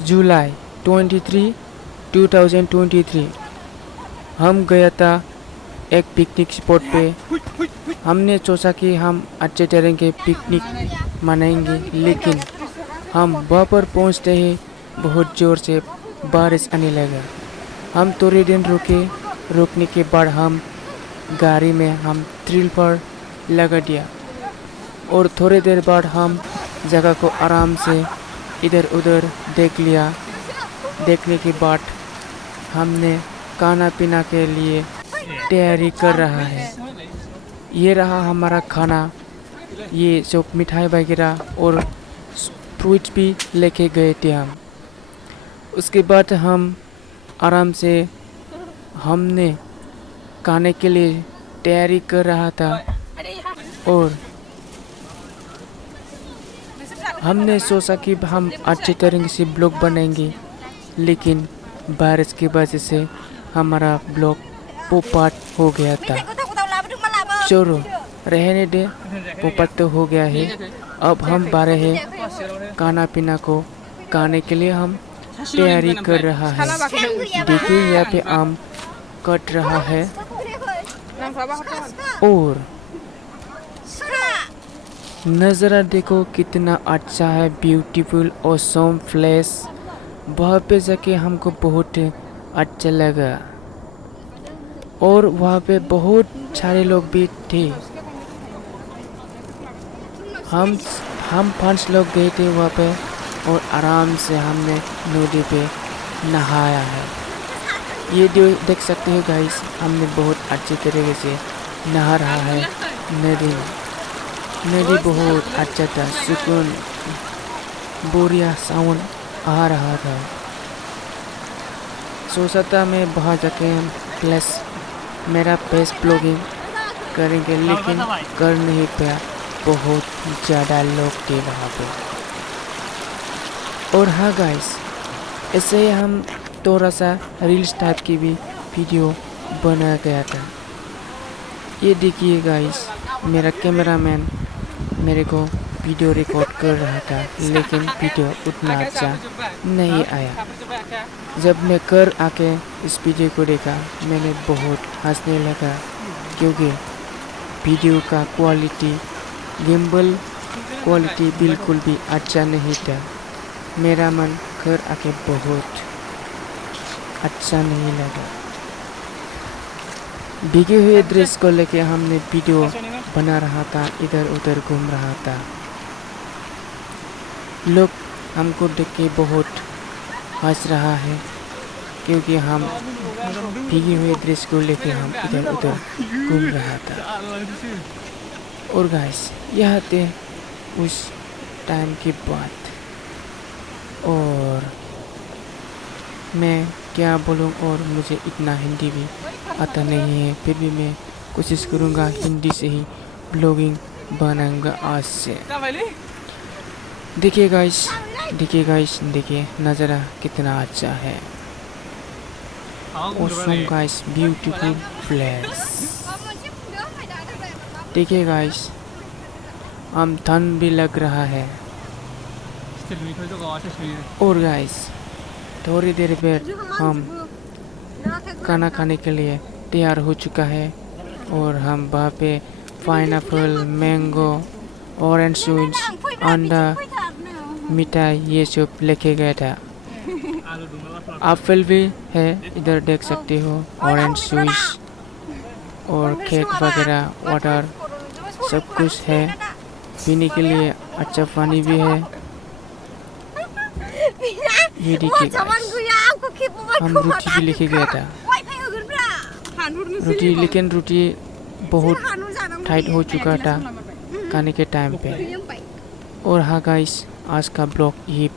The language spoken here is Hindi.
जुलाई 23, 2023 हम गया था एक पिकनिक स्पॉट पे। हमने सोचा कि हम अच्छे तरह के पिकनिक मनाएंगे, लेकिन हम वहाँ पर पहुँचते ही बहुत ज़ोर से बारिश आने लगा। हम थोड़े दिन रुकने के बाद हम गाड़ी में हम थ्रिल पर लगा दिया और थोड़ी देर बाद हम जगह को आराम से इधर उधर देख लिया। देखने के बाद हमने खाना पीना के लिए तैयारी कर रहा है। ये रहा हमारा खाना। ये सब मिठाई वगैरह और फ्रूट भी लेके गए थे हम। उसके बाद हम आराम से हमने खाने के लिए तैयारी कर रहा था और हमने सोचा कि हम अच्छी तरह से ब्लॉग बनाएंगे, लेकिन बारिश की वजह से हमारा ब्लॉग पोपट हो गया था। चलो रहने दे, पोपट तो हो गया है। अब हम बारे हैं खाना पीना को खाने के लिए हम तैयारी कर रहा है। देखिए यहाँ पे आम कट रहा है और नज़ारा देखो कितना अच्छा है, ब्यूटीफुल ऑसम प्लेस। वहाँ पे जाके हमको बहुत अच्छा लगा और वहाँ पे बहुत सारे लोग भी थे। हम 5 लोग गए थे वहाँ पे और आराम से हमने नदी पे नहाया है। ये देख सकते हो गाइस, हमने बहुत अच्छी तरीके से नहा रहा है नदी में। नदी बहुत अच्छा था, सुकून बढ़िया साउंड आ रहा था। सोचा था मैं वहाँ जाके प्लस मेरा पेज ब्लॉगिंग करेंगे, लेकिन कर नहीं पाया। बहुत ज़्यादा लोग थे वहाँ पे। और हाँ गाइस, ऐसे ही हम थोड़ा सा रील्स टाइप की भी वीडियो बना गया था। ये देखिए गाइस, मेरा कैमरामैन मेरे को वीडियो रिकॉर्ड कर रहा था, लेकिन वीडियो उतना अच्छा नहीं आया। जब मैं घर आके इस वीडियो को देखा, मैंने बहुत हंसने लगा, क्योंकि वीडियो का क्वालिटी, गिम्बल क्वालिटी बिल्कुल भी अच्छा नहीं था। मेरा मन घर आके बहुत अच्छा नहीं लगा। भीगे हुए ड्रेस को लेके हमने वीडियो बना रहा था, इधर उधर घूम रहा था। लोग हमको देख के बहुत हंस रहा है, क्योंकि हम भीगे हुए ड्रेस को लेके हम इधर उधर घूम रहा था। और गाइस, यह थे उस टाइम की बात। और मैं क्या बोलूँ, और मुझे इतना हिंदी भी आता नहीं है, फिर भी मैं कोशिश करूँगा हिंदी से ही ब्लॉगिंग बनाऊँगा आज से। देखिए गाइस, देखिए नज़ारा कितना अच्छा है। Awesome guys, beautiful place. देखिए गाइस, हम ठंड भी लग रहा है। और गाइस, थोड़ी देर बाद हम खाना खाने के लिए तैयार हो चुका है और हम वहाँ पे पाइनएप्पल, मैंगो, ऑरेंज जूस, अंडा, मिठाई ये सब लेके गया था। एप्पल भी है, इधर देख सकते हो, ऑरेंज जूस और केक वगैरह, वाटर सब कुछ है। पीने के लिए अच्छा पानी भी है। ये देखिए गाइस, हम रोटी भी लेके गया था। रोटी, लेकिन रोटी बहुत टाइट हो चुका था खाने के टाइम पे। और हाँ गाइस, आज का ब्लॉग यही पे